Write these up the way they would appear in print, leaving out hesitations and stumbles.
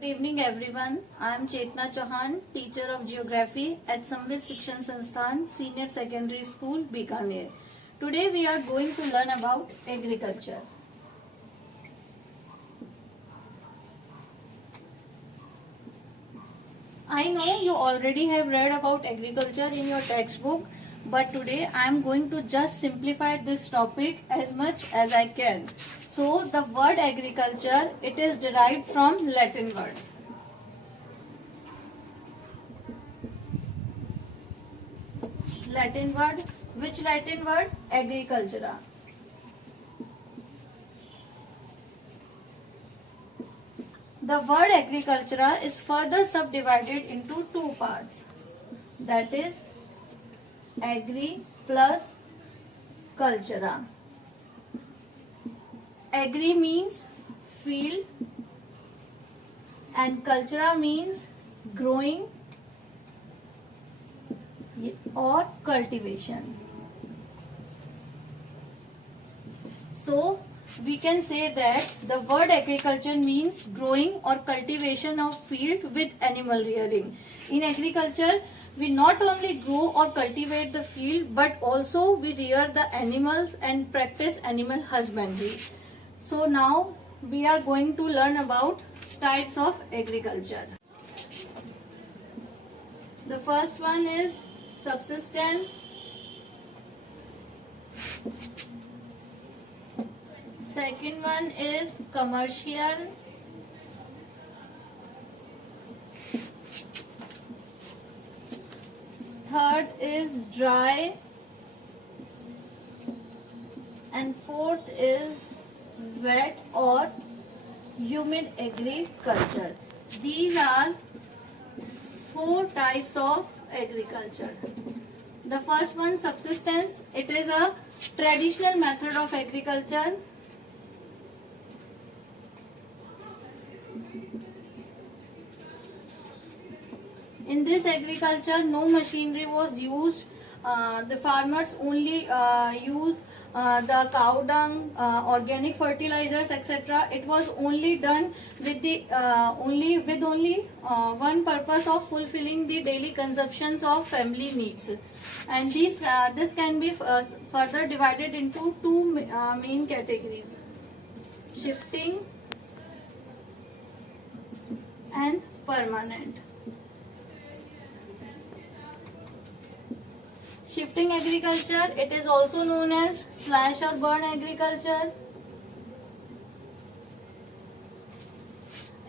Good evening everyone. I am Chetna Chauhan, teacher of geography at Samvit Shikshan Sansthan, Senior Secondary School, Bikaner. Today we are going to learn about agriculture. I know you already have read about agriculture in your textbook, but today I am going to just simplify this topic as much as I can. So the word agriculture, it is derived from Latin word. Latin word, which Latin word? Agricultura. The word agricultura is further subdivided into two parts. That is agri plus cultura. Agri means field and cultura means growing or cultivation. So we can say that the word agriculture means growing or cultivation of field with animal rearing. In agriculture, we not only grow or cultivate the field, but also we rear the animals and practice animal husbandry. So now we are going to learn about types of agriculture. The first one is subsistence. Second one is commercial. Third is dry. And fourth is wet or humid agriculture. These are four types of agriculture. The first one, subsistence. It is a traditional method of agriculture. In this agriculture, no machinery was used. The farmers only used the cow dung, organic fertilizers, etc. It was only done with the only one purpose of fulfilling the daily consumptions of family needs. And this can be further divided into two main categories: shifting and permanent. Shifting agriculture, it is also known as slash or burn agriculture.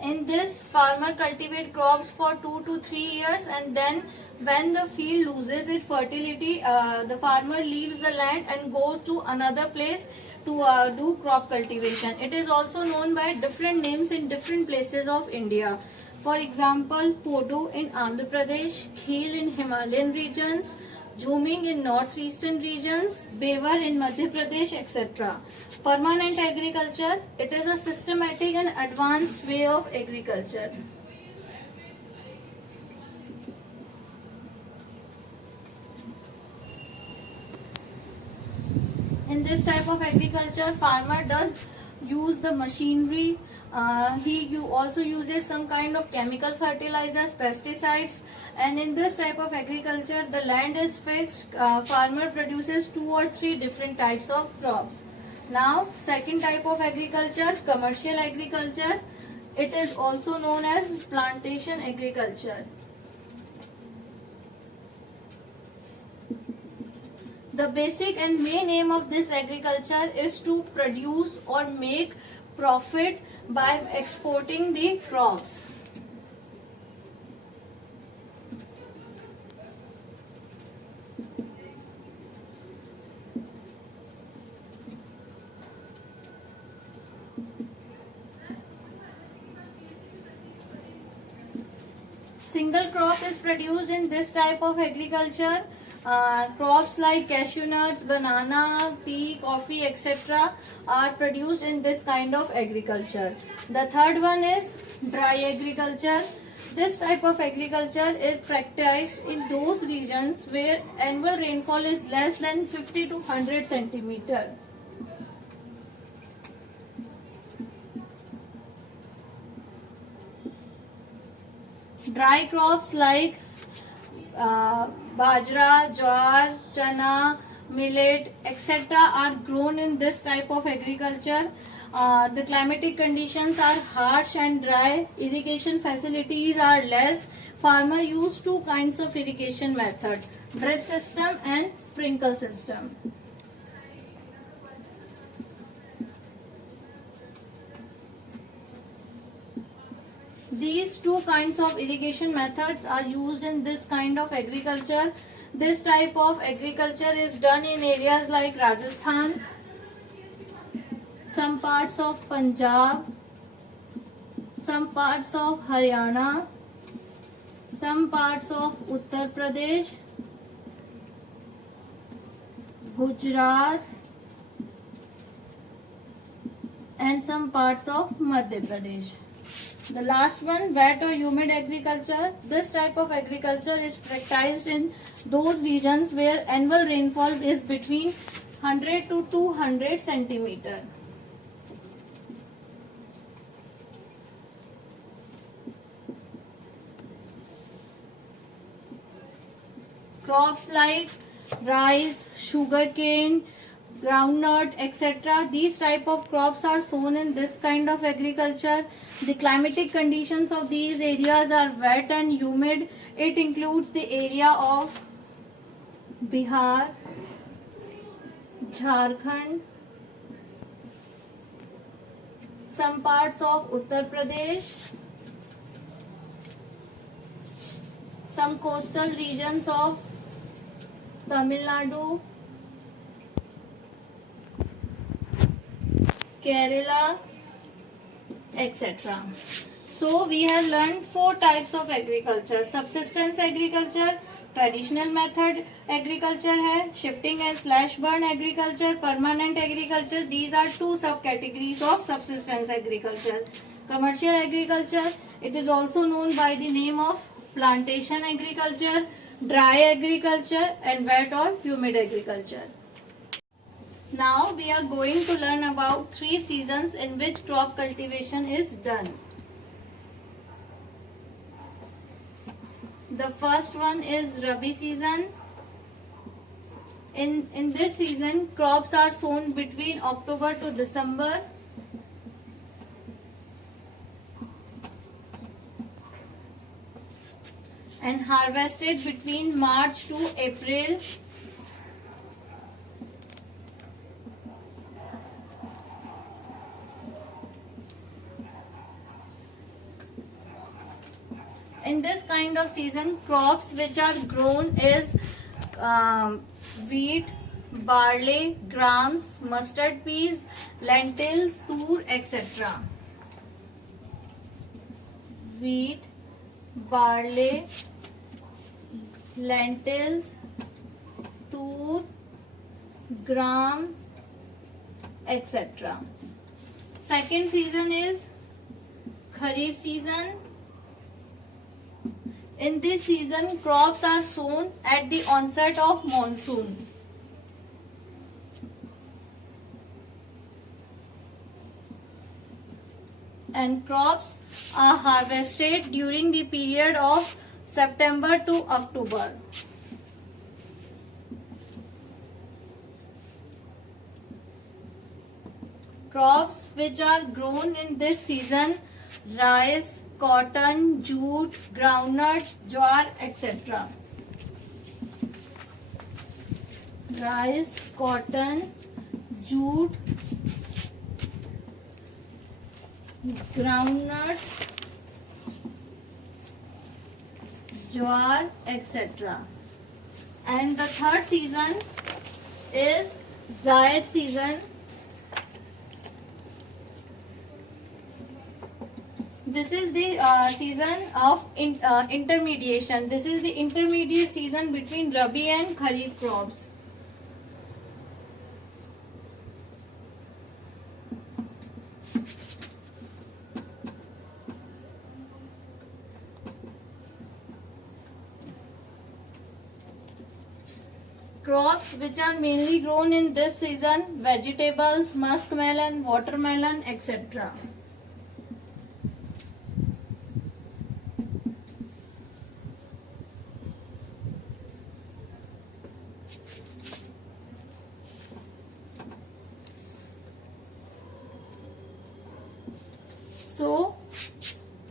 In this, farmer cultivate crops for 2 to 3 years, and then when the field loses its fertility, the farmer leaves the land and goes to another place to do crop cultivation. It is also known by different names in different places of India. For example, Podo in Andhra Pradesh, Kheel in Himalayan regions, Jhuming in northeastern regions, Bevar in Madhya Pradesh, etc. Permanent agriculture, it is a systematic and advanced way of agriculture. In this type of agriculture, farmer does use the machinery. He also uses some kind of chemical fertilizers, pesticides, and in this type of agriculture the land is fixed. Farmer produces 2 or 3 different types of crops. Now second type of agriculture, commercial agriculture. It is also known as plantation agriculture. The basic and main aim of this agriculture is to produce or make profit by exporting the crops. Single crop is produced in this type of agriculture. Crops like cashew nuts, banana, tea, coffee, etc. are produced in this kind of agriculture. The third one is dry agriculture. This type of agriculture is practiced in those regions where annual rainfall is less than 50 to 100 centimeter. Dry crops like bajra, jowar, chana, millet, etc. are grown in this type of agriculture. The climatic conditions are harsh and dry. Irrigation facilities are less. Farmer use two kinds of irrigation method: drip system and sprinkle system. These two kinds of irrigation methods are used in this kind of agriculture. This type of agriculture is done in areas like Rajasthan, some parts of Punjab, some parts of Haryana, some parts of Uttar Pradesh, Gujarat, and some parts of Madhya Pradesh. The last one, wet or humid agriculture. This type of agriculture is practiced in those regions where annual rainfall is between 100 to 200 centimeter. Crops like rice, sugarcane, groundnut, etc. These type of crops are sown in this kind of agriculture. The climatic conditions of these areas are wet and humid. It includes the area of Bihar, Jharkhand, some parts of Uttar Pradesh, some coastal regions of Tamil Nadu, Kerala, etc. So we have learned four types of agriculture: subsistence agriculture, traditional method agriculture है, shifting and slash burn agriculture, permanent agriculture. These are two subcategories of subsistence agriculture. Commercial agriculture, it is also known by the name of plantation agriculture, dry agriculture, and wet or humid agriculture. Now we are going to learn about 3 seasons in which crop cultivation is done. The first one is Rabi season. In this season, crops are sown between October to December. And harvested between March to April. In this kind of season, crops which are grown is wheat, barley, grams, mustard peas, lentils, tur, etc. Wheat, barley, lentils, tur, gram, etc. Second season is Kharif season. In this season, crops are sown at the onset of monsoon. And crops are harvested during the period of September to October. Crops which are grown in this season: rice, cotton, jute, groundnut, jowar, etc. Rice, cotton, jute, groundnut, jowar, etc. And the third season is Zaid season. This is the season of intermediation. This is the intermediate season between Rabi and Kharif crops. Crops which are mainly grown in this season: vegetables, muskmelon, watermelon, etc. So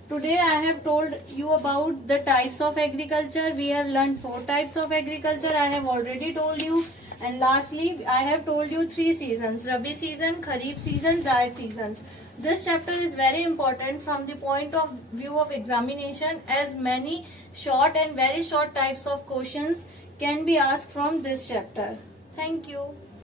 today I have told you about the types of agriculture. We have learned 4 types of agriculture. I have already told you. And lastly, I have told you 3 seasons: Rabi season, Kharif season, Zaid seasons. This chapter is very important from the point of view of examination, as many short and very short types of questions can be asked from this chapter. Thank you.